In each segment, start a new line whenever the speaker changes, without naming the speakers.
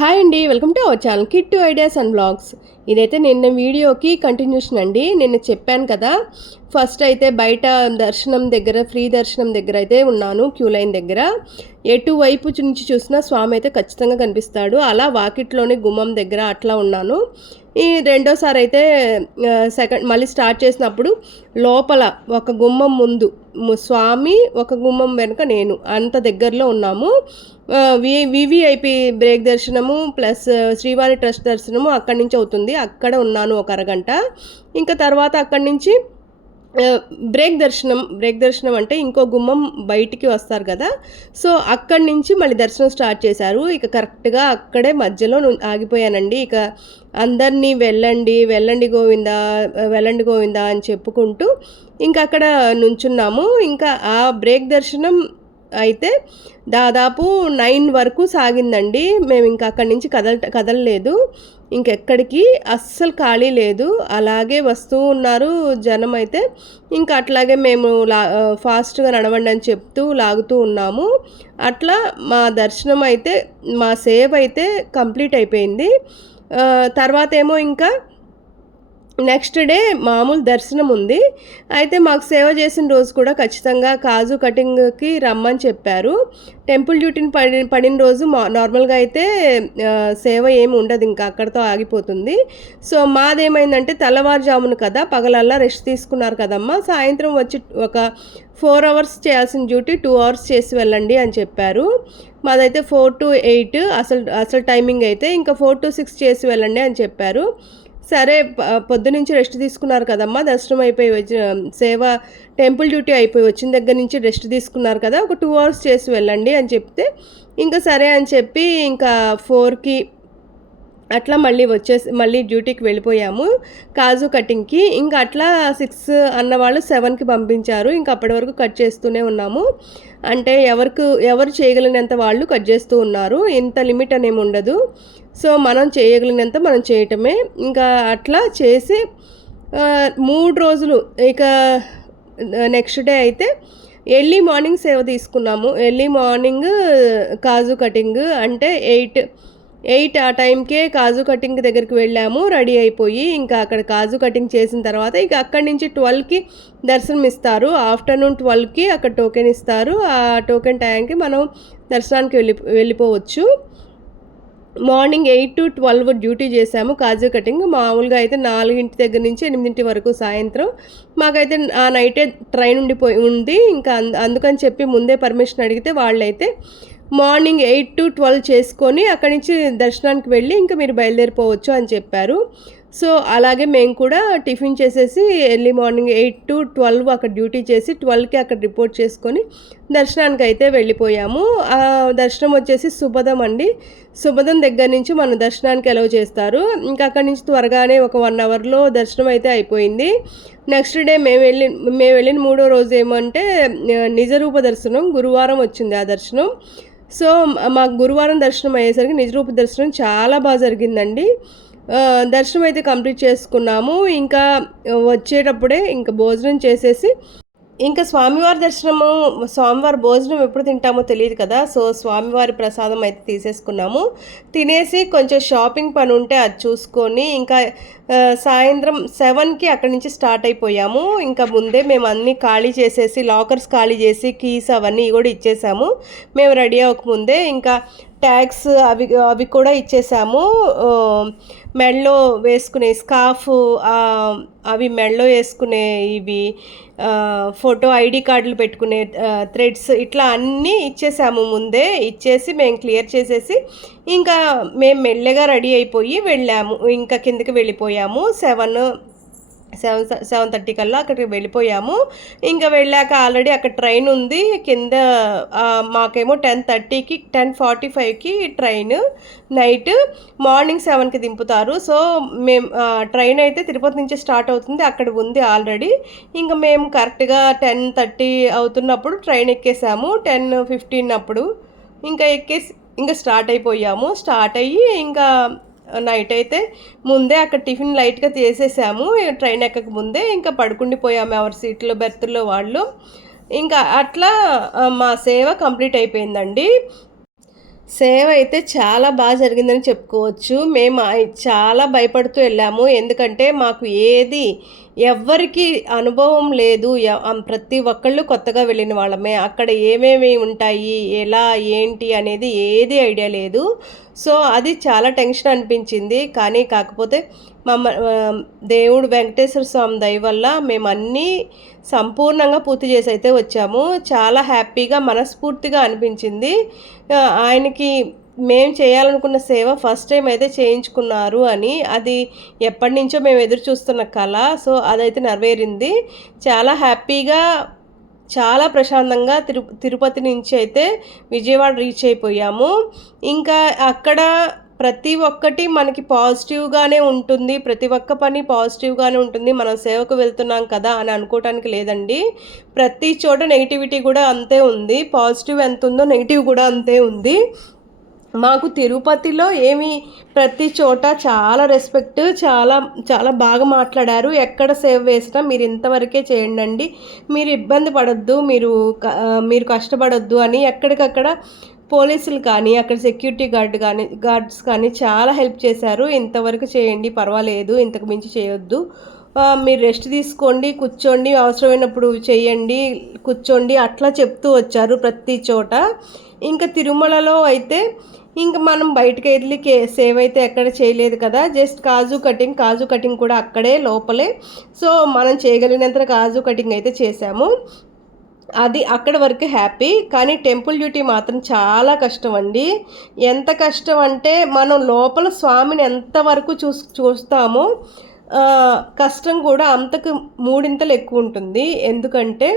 Hi అండి welcome to our channel kit to ideas and blogs. ఇదైతే నిన్న వీడియోకి కంటిన్యూషన్ అండి నిన్న చెప్పాను కదా. ఫస్ట్ అయితే బయట దర్శనం దగ్గర ఫ్రీ దర్శనం దగ్గర అయితే ఉన్నాను క్యూ లైన్ దగ్గర. ఎటువైపు నుంచి చూసినా స్వామి అయితే ఖచ్చితంగా కనిపిస్తాడు. అలా వాకిట్లోని గుమ్మం దగ్గర అట్లా ఉన్నాను. ఈ రెండోసారి అయితే సెకండ్ మళ్ళీ స్టార్ట్ చేసినప్పుడు లోపల ఒక గుమ్మం ముందు స్వామి ఒక గుమ్మం వెనుక నేను అంత దగ్గరలో ఉన్నాము. వి వివిఐపి బ్రేక్ దర్శనము ప్లస్ శ్రీవారి ట్రస్ట్ దర్శనము అక్కడి నుంచి అవుతుంది. అక్కడ ఉన్నాను ఒక అరగంట. ఇంకా తర్వాత అక్కడి నుంచి బ్రేక్ దర్శనం బ్రేక్ దర్శనం అంటే ఇంకో గుమ్మం బయటికి వస్తారు కదా. సో అక్కడి నుంచి మళ్ళీ దర్శనం స్టార్ట్ చేశారు. ఇక కరెక్ట్గా అక్కడే మధ్యలో ను- ఆగిపోయానండి. ఇక అందరినీ వెళ్ళండి వెళ్ళండి గోవిందా వెళ్ళండి గోవిందా అని చెప్పుకుంటూ ఇంకా అక్కడ నుంచున్నాము. ఇంకా ఆ బ్రేక్ దర్శనం అయితే దాదాపు నైన్ వరకు సాగిందండి. మేము ఇంకా అక్కడి నుంచి కదల కదలలేదు. ఇంకెక్కడికి అస్సలు ఖాళీ లేదు. అలాగే వస్తూ ఉన్నారు జనం అయితే. ఇంకా అట్లాగే మేము లా ఫాస్ట్గా నడవండి అని చెప్తూ లాగుతూ ఉన్నాము. అట్లా మా దర్శనం అయితే మా సేవ్ అయితే కంప్లీట్ అయిపోయింది. తర్వాత ఏమో ఇంకా నెక్స్ట్ డే మామూలు దర్శనం ఉంది. అయితే మాకు సేవ చేసిన రోజు కూడా ఖచ్చితంగా కాజు కటింగ్కి రమ్మని చెప్పారు. టెంపుల్ డ్యూటీని పడి పడిన రోజు మా నార్మల్గా అయితే సేవ ఏమి ఉండదు. ఇంకా అక్కడితో ఆగిపోతుంది. సో మాదేమైందంటే తెల్లవారుజామున కదా పగలల్లా రెస్ట్ తీసుకున్నారు కదమ్మా. సాయంత్రం వచ్చి ఒక ఫోర్ అవర్స్ చేయాల్సిన డ్యూటీ టూ అవర్స్ చేసి వెళ్ళండి అని చెప్పారు. మాదైతే ఫోర్ టు ఎయిట్ అసలు అసలు టైమింగ్ అయితే ఇంకా ఫోర్ టు సిక్స్ చేసి వెళ్ళండి అని చెప్పారు. సరే పొద్దునుంచి రెస్ట్ తీసుకున్నారు కదమ్మా దర్శనం అయిపోయి వచ్చి సేవ టెంపుల్ డ్యూటీ అయిపోయి వచ్చిన దగ్గర నుంచి రెస్ట్ తీసుకున్నారు కదా ఒక టూ అవర్స్ చేసి వెళ్ళండి అని చెప్తే ఇంకా సరే అని చెప్పి ఇంకా ఫోర్కి అట్లా మళ్ళీ వచ్చేసి మళ్ళీ డ్యూటీకి వెళ్ళిపోయాము. కాజు కటింగ్కి. ఇంకా అట్లా సిక్స్ అన్న వాళ్ళు సెవెన్కి పంపించారు. ఇంకా అప్పటి వరకు కట్ చేస్తూనే ఉన్నాము. అంటే ఎవరికి ఎవరు చేయగలిగినంత వాళ్ళు కట్ చేస్తూ ఉన్నారు. ఇంత లిమిట్ అనేమి ఉండదు. సో మనం చేయగలిగినంత మనం చేయటమే. ఇంకా అట్లా చేసి మూడు రోజులు ఇక నెక్స్ట్ డే అయితే ఎర్లీ మార్నింగ్ సేవ తీసుకున్నాము. ఎర్లీ మార్నింగ్ కాజు కటింగ్ అంటే ఎయిట్ ఎయిట్ ఆ టైంకే కాజు కటింగ్ దగ్గరికి వెళ్ళాము రెడీ అయిపోయి ఇంకా అక్కడ కాజు కటింగ్ చేసిన తర్వాత ఇక అక్కడి నుంచి ట్వెల్వ్కి దర్శనం ఇస్తారు ఆఫ్టర్నూన్ ట్వెల్వ్కి అక్కడ టోకెన్ ఇస్తారు. ఆ టోకెన్ టైంకి మనం దర్శనానికి వెళ్ళి వెళ్ళిపోవచ్చు. Morning eight to twelve duty చేశాము కాజు కటింగ్. మామూలుగా అయితే నాలుగింటి దగ్గర నుంచి ఎనిమిదింటి వరకు సాయంత్రం. మాకైతే ఆ నైటే ట్రైన్ ఉండిపోయి ఉంది. ఇంకా అంద అందుకని చెప్పి ముందే పర్మిషన్ అడిగితే వాళ్ళైతే మార్నింగ్ ఎయిట్ టు ట్వెల్వ్ చేసుకొని అక్కడి నుంచి దర్శనానికి వెళ్ళి ఇంకా మీరు బయలుదేరిపోవచ్చు అని చెప్పారు. సో అలాగే మేము కూడా టిఫిన్ చేసేసి early morning eight to twelve అక్కడ డ్యూటీ చేసి ట్వెల్వ్కి అక్కడ రిపోర్ట్ చేసుకొని దర్శనానికి అయితే వెళ్ళిపోయాము. ఆ దర్శనం వచ్చేసి సుభదం అండి. సుభదం దగ్గర నుంచి మన దర్శనానికి ఎలవ్ చేస్తారు. ఇంకా అక్కడి నుంచి త్వరగానే ఒక వన్ అవర్లో దర్శనం అయితే అయిపోయింది. నెక్స్ట్ డే మేము వెళ్ళి మేము వెళ్ళిన మూడో రోజు ఏమంటే నిజరూప దర్శనం గురువారం వచ్చింది ఆ దర్శనం. సో మాకు గురువారం దర్శనం అయ్యేసరికి నిజరూప దర్శనం చాలా బాగా జరిగిందండి. దర్శనం అయితే కంప్లీట్ చేసుకున్నాము. ఇంకా వచ్చేటప్పుడే ఇంకా భోజనం చేసేసి ఇంకా స్వామివారి దర్శనము స్వామివారి భోజనం ఎప్పుడు తింటామో తెలియదు కదా. సో స్వామివారి ప్రసాదం అయితే తీసేసుకున్నాము. తినేసి కొంచెం షాపింగ్ పని ఉంటే అది చూసుకొని ఇంకా సాయంత్రం సెవెన్కి అక్కడి నుంచి స్టార్ట్ అయిపోయాము. ఇంకా ముందే మేము అన్నీ ఖాళీ చేసేసి లాకర్స్ ఖాళీ చేసి కీస్ అవన్నీ కూడా ఇచ్చేసాము. మేము రెడీ అవ్వకముందే ఇంకా ట్యాగ్స్ అవి అవి కూడా ఇచ్చేసాము. మెడలో వేసుకునే స్కార్ఫ్ అవి మెడలో వేసుకునే ఇవి ఫోటో ఐడి కార్డులు పెట్టుకునే థ్రెడ్స్ ఇట్లా అన్నీ ఇచ్చేసాము ముందే. ఇచ్చేసి మేము క్లియర్ చేసేసి ఇంకా మేము మెల్లగా రెడీ అయిపోయి వెళ్ళాము. ఇంకా కిందకి వెళ్ళిపోయాము. సెవెన్ సెవెన్ సెవెన్ థర్టీ కల్లా అక్కడికి వెళ్ళిపోయాము. ఇంకా వెళ్ళాక ఆల్రెడీ అక్కడ ట్రైన్ ఉంది. కింద మాకేమో టెన్ థర్టీకి టెన్ ఫార్టీ ఫైవ్కి ట్రైన్ నైట్. మార్నింగ్ సెవెన్కి దింపుతారు. సో మేము ట్రైన్ అయితే తిరుపతి నుంచి స్టార్ట్ అవుతుంది. అక్కడ ఉంది ఆల్రెడీ. ఇంకా మేము కరెక్ట్గా టెన్ థర్టీ అవుతున్నప్పుడు ట్రైన్ ఎక్కేసాము. టెన్ ఫిఫ్టీన్ అప్పుడు. ఇంకా ఎక్కేసి ఇంకా స్టార్ట్ అయిపోయాము. స్టార్ట్ అయ్యి ఇంకా నైట్ అయితే ముందే అక్కడ టిఫిన్ లైట్గా చేసేసాము ట్రైన్ ఎక్కక ముందే ఇంకా పడుకుండిపోయాము ఎవరి సీట్లో బెర్త్లో వాళ్ళు. ఇంకా అట్లా మా సేవ కంప్లీట్ అయిపోయిందండి. సేవ అయితే చాలా బాగా జరిగిందని చెప్పుకోవచ్చు. మేము చాలా భయపడుతూ వెళ్ళాము. ఎందుకంటే మాకు ఏది ఎవ్వరికి అనుభవం లేదు. ప్రతి ఒక్కళ్ళు కొత్తగా వెళ్ళిన వాళ్ళమే. అక్కడ ఏమేమి ఉంటాయి? ఎలా? ఏంటి? అనేది ఏది ఐడియా లేదు. సో అది చాలా టెన్షన్ అనిపించింది. కానీ కాకపోతే మమ్మ దేవుడు వెంకటేశ్వర స్వామి దయ వల్ల మేము అన్నీ సంపూర్ణంగా పూర్తి చేసి అయితే వచ్చాము. చాలా హ్యాపీగా మనస్ఫూర్తిగా అనిపించింది. ఆయనకి మేము చేయాలనుకున్న సేవ ఫస్ట్ టైం అయితే చేయించుకున్నారు అని అది ఎప్పటి నుంచో మేము ఎదురు చూస్తున్న కళ. సో అదైతే నెరవేరింది. చాలా హ్యాపీగా చాలా ప్రశాంతంగా తిరు తిరుపతి నుంచి అయితే విజయవాడ రీచ్ అయిపోయాము. ఇంకా అక్కడ ప్రతి ఒక్కటి మనకి పాజిటివ్గానే ఉంటుంది. ప్రతి ఒక్క పని పాజిటివ్గానే ఉంటుంది. మనం సేవకు వెళ్తున్నాం కదా అని అనుకోవటానికి లేదండి. ప్రతి చోట నెగిటివిటీ కూడా అంతే ఉంది. పాజిటివ్ ఎంత ఉందో నెగిటివ్ కూడా అంతే ఉంది. మాకు తిరుపతిలో ఏమి ప్రతి చోట చాలా రెస్పెక్ట్ చాలా చాలా బాగా మాట్లాడారు. ఎక్కడ సేవ్ వేసినా మీరు ఇంతవరకే చేయండి అండి మీరు ఇబ్బంది పడొద్దు మీరు మీరు కష్టపడొద్దు అని ఎక్కడికక్కడ పోలీసులు కానీ అక్కడ సెక్యూరిటీ గార్డ్ కానీ గార్డ్స్ కానీ చాలా హెల్ప్ చేశారు. ఇంతవరకు చేయండి పర్వాలేదు ఇంతకు మించి చేయొద్దు. మీరు రెస్ట్ తీసుకోండి కూర్చోండి అవసరమైనప్పుడు చేయండి కూర్చోండి అట్లా చెప్తూ వచ్చారు ప్రతి చోట. ఇంకా తిరుమలలో అయితే ఇంకా మనం బయటకు వెళ్ళి కే సేవ్ అయితే ఎక్కడ చేయలేదు కదా. Just kaju cutting kaju cutting కూడా అక్కడే లోపలే. సో మనం చేయగలిగినంత కాజు కటింగ్ అయితే చేసాము అది అక్కడ వరకు హ్యాపీ. కానీ టెంపుల్ డ్యూటీ మాత్రం చాలా కష్టం అండి. ఎంత కష్టం అంటే మనం లోపల స్వామిని ఎంతవరకు చూస్ చూస్తామో కష్టం కూడా అంతకు మూడింతలు ఎక్కువ ఉంటుంది. ఎందుకంటే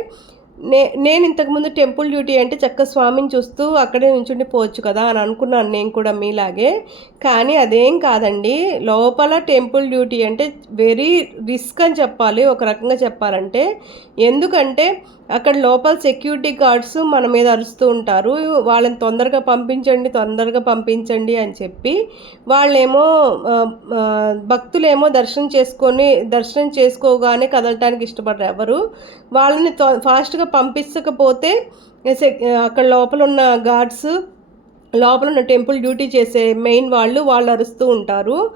నే నేను ఇంతకుముందు టెంపుల్ డ్యూటీ అంటే చక్క స్వామిని చూస్తూ అక్కడే నుంచుండి పోవచ్చు కదా అని అనుకున్నాను నేను కూడా మీలాగే. కానీ అదేం కాదండి. లోపల టెంపుల్ డ్యూటీ అంటే వెరీ రిస్క్ అని చెప్పాలి. ఒక రకంగా చెప్పాలంటే. ఎందుకంటే అక్కడ లోపల సెక్యూరిటీ గార్డ్స్ మన మీద అరుస్తూ ఉంటారు. వాళ్ళని తొందరగా పంపించండి తొందరగా పంపించండి అని చెప్పి వాళ్ళేమో భక్తులేమో దర్శనం చేసుకొని దర్శనం చేసుకోగానే కదలటానికి ఇష్టపడరు ఎవరు. వాళ్ళని తొ- ఫాస్ట్గా పంపించకపోతే సెక్- అక్కడ లోపల ఉన్న గార్డ్స్ లోపల ఉన్న టెంపుల్ డ్యూటీ చేసే మెయిన్ వాళ్ళు వాళ్ళు అరుస్తూ ఉంటారు.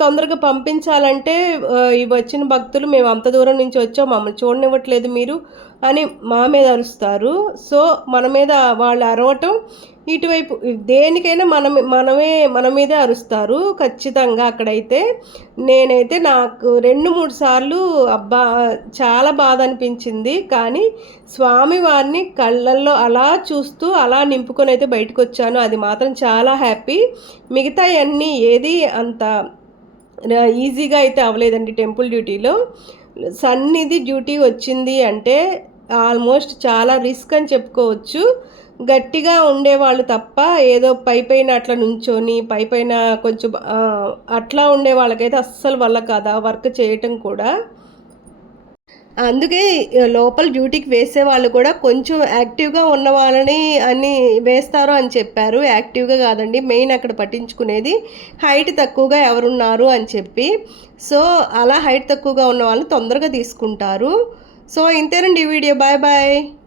తొందరగా పంపించాలంటే ఈ వచ్చిన భక్తులు మేము అంత దూరం నుంచి వచ్చాం మమ్మల్ని చూడనివ్వట్లేదు మీరు అని మా మీద అరుస్తారు. సో మన మీద వాళ్ళు అరవటం ఇటువైపు దేనికైనా మనం మనమే మన మీదే అరుస్తారు ఖచ్చితంగా అక్కడైతే. నేనైతే నాకు రెండు మూడు సార్లు అబ్బా చాలా బాధ అనిపించింది. కానీ స్వామివారిని కళ్ళల్లో అలా చూస్తూ అలా నింపుకొని అయితే బయటకు వచ్చాను. అది మాత్రం చాలా హ్యాపీ. మిగతా అన్నీ ఏది అంత ఈజీగా అయితే అవ్వలేదండి టెంపుల్ డ్యూటీలో. సన్నిధి డ్యూటీ వచ్చింది అంటే ఆల్మోస్ట్ చాలా రిస్క్ అని చెప్పుకోవచ్చు. గట్టిగా ఉండేవాళ్ళు తప్ప ఏదో పై పైన అట్లా నుంచొని పై పైన కొంచెం అట్లా ఉండే వాళ్ళకైతే అస్సలు వల్ల కాదు ఆ వర్క్ చేయటం కూడా. అందుకే లోపల డ్యూటీకి వేసే వాళ్ళు కూడా కొంచెం యాక్టివ్గా ఉన్న వాళ్ళని అని వేస్తారు అని చెప్పారు. యాక్టివ్గా కాదండి మెయిన్ అక్కడ పట్టించుకునేది హైట్ తక్కువగా ఎవరున్నారు అని చెప్పి. సో అలా హైట్ తక్కువగా ఉన్న వాళ్ళని తొందరగా తీసుకుంటారు. సో ఇంతేనండి ఈ వీడియో. Bye bye.